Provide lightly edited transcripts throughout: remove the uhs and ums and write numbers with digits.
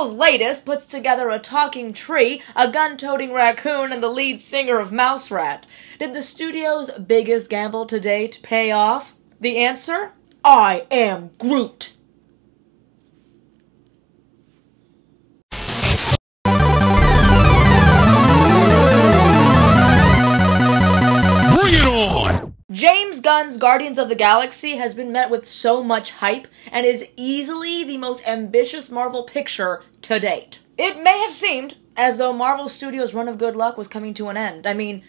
Marvel's latest puts together a talking tree, a gun-toting raccoon, and the lead singer of Mouse Rat. Did the studio's biggest gamble to date pay off? The answer? I am Groot. James Gunn's Guardians of the Galaxy has been met with so much hype and is easily the most ambitious Marvel picture to date. It may have seemed as though Marvel Studios' run of good luck was coming to an end. I mean,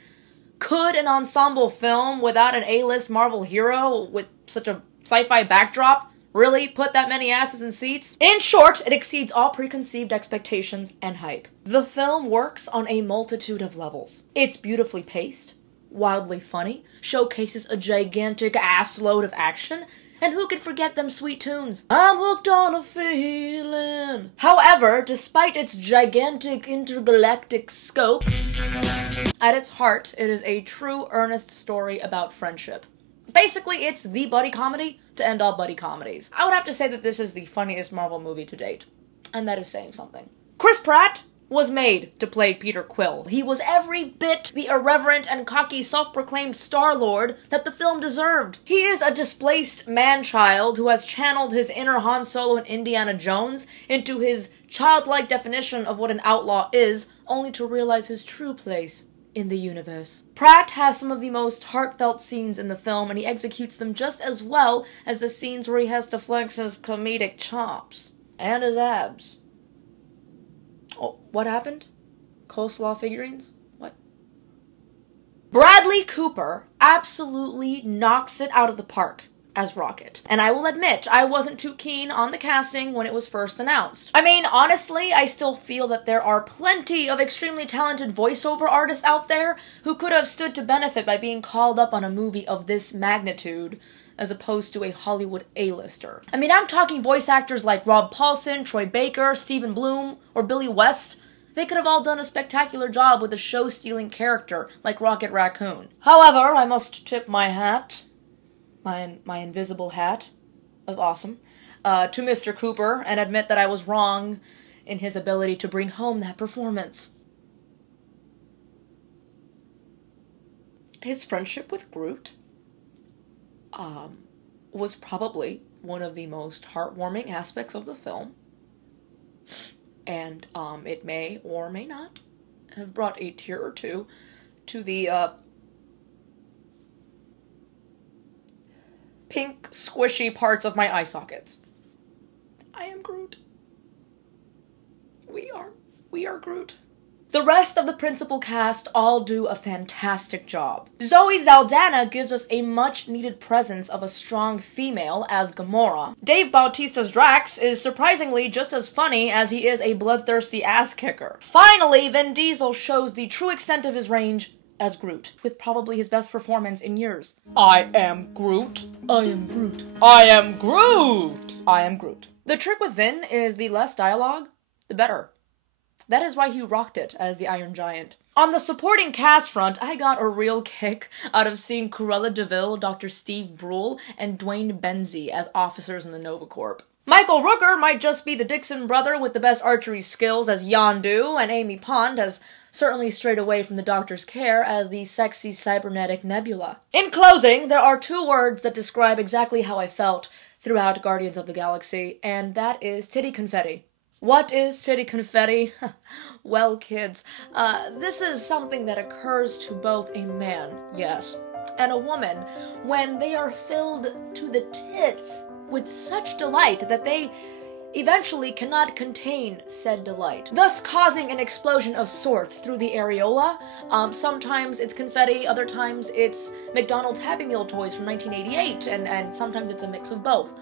could an ensemble film without an A-list Marvel hero with such a sci-fi backdrop really put that many asses in seats? In short, it exceeds all preconceived expectations and hype. The film works on a multitude of levels. It's beautifully paced, wildly funny, showcases a gigantic assload of action, and who could forget them sweet tunes? I'm hooked on a feeling. However, despite its gigantic intergalactic scope, at its heart, it is a true earnest story about friendship. Basically, it's the buddy comedy to end all buddy comedies. I would have to say that this is the funniest Marvel movie to date, and that is saying something. Chris Pratt was made to play Peter Quill. He was every bit the irreverent and cocky self-proclaimed Star-Lord that the film deserved. He is a displaced man-child who has channeled his inner Han Solo and Indiana Jones into his childlike definition of what an outlaw is, only to realize his true place in the universe. Pratt has some of the most heartfelt scenes in the film, and he executes them just as well as the scenes where he has to flex his comedic chops. And his abs. Oh, what happened? Coleslaw figurines? What? Bradley Cooper absolutely knocks it out of the park as Rocket. And I will admit, I wasn't too keen on the casting when it was first announced. I mean, honestly, I still feel that there are plenty of extremely talented voiceover artists out there who could have stood to benefit by being called up on a movie of this magnitude, as opposed to a Hollywood A-lister. I mean, I'm talking voice actors like Rob Paulsen, Troy Baker, Stephen Bloom, or Billy West. They could have all done a spectacular job with a show-stealing character like Rocket Raccoon. However, I must tip my hat, my invisible hat of awesome, to Mr. Cooper and admit that I was wrong in his ability to bring home that performance. His friendship with Groot was probably one of the most heartwarming aspects of the film, and it may or may not have brought a tear or two to the pink squishy parts of my eye sockets. I am Groot. We are Groot. The rest of the principal cast all do a fantastic job. Zoe Saldana gives us a much-needed presence of a strong female as Gamora. Dave Bautista's Drax is surprisingly just as funny as he is a bloodthirsty ass-kicker. Finally, Vin Diesel shows the true extent of his range as Groot, with probably his best performance in years. I am Groot. I am Groot. I am Groot. I am Groot. The trick with Vin is the less dialogue, the better. That is why he rocked it as the Iron Giant. On the supporting cast front, I got a real kick out of seeing Cruella de Vil, Dr. Steve Brule, and Dwayne Benzie as officers in the Nova Corps. Michael Rooker might just be the Dixon brother with the best archery skills as Yondu, and Amy Pond has certainly strayed away from the Doctor's care as the sexy cybernetic Nebula. In closing, there are two words that describe exactly how I felt throughout Guardians of the Galaxy, and that is titty confetti. What is titty confetti? Well, kids, this is something that occurs to both a man, yes, and a woman when they are filled to the tits with such delight that they eventually cannot contain said delight, thus causing an explosion of sorts through the areola. Sometimes it's confetti, other times it's McDonald's Happy Meal toys from 1988, and sometimes it's a mix of both.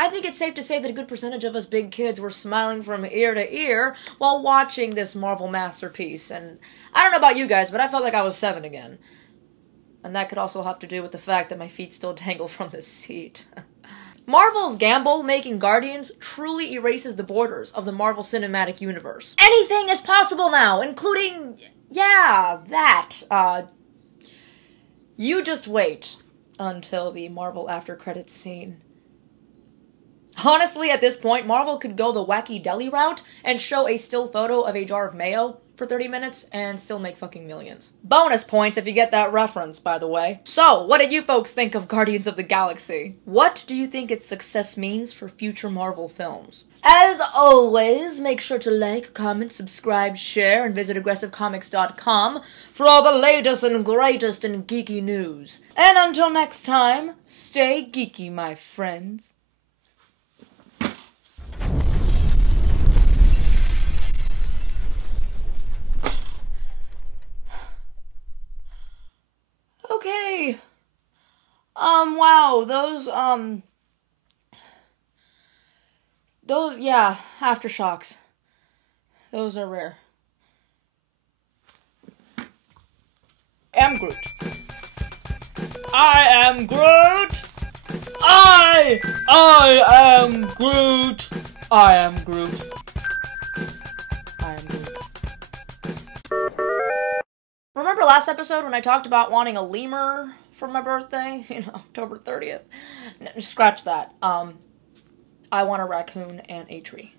I think it's safe to say that a good percentage of us big kids were smiling from ear to ear while watching this Marvel masterpiece, and I don't know about you guys, but I felt like I was 7 again. And that could also have to do with the fact that my feet still dangle from the seat. Marvel's gamble making Guardians truly erases the borders of the Marvel Cinematic Universe. Anything is possible now, including, yeah, that. You just wait until the Marvel after credits scene. Honestly, at this point, Marvel could go the wacky deli route and show a still photo of a jar of mayo for 30 minutes and still make fucking millions. Bonus points if you get that reference, by the way. So, what did you folks think of Guardians of the Galaxy? What do you think its success means for future Marvel films? As always, make sure to like, comment, subscribe, share, and visit aggressivecomics.com for all the latest and greatest in geeky news. And until next time, stay geeky, my friends. Okay. Wow, those, yeah, aftershocks. Those are rare. Am Groot. I am Groot! I am Groot! I am Groot. I am Groot. Remember last episode when I talked about wanting a lemur for my birthday? You know, October 30th. Scratch that. I want a raccoon and a tree.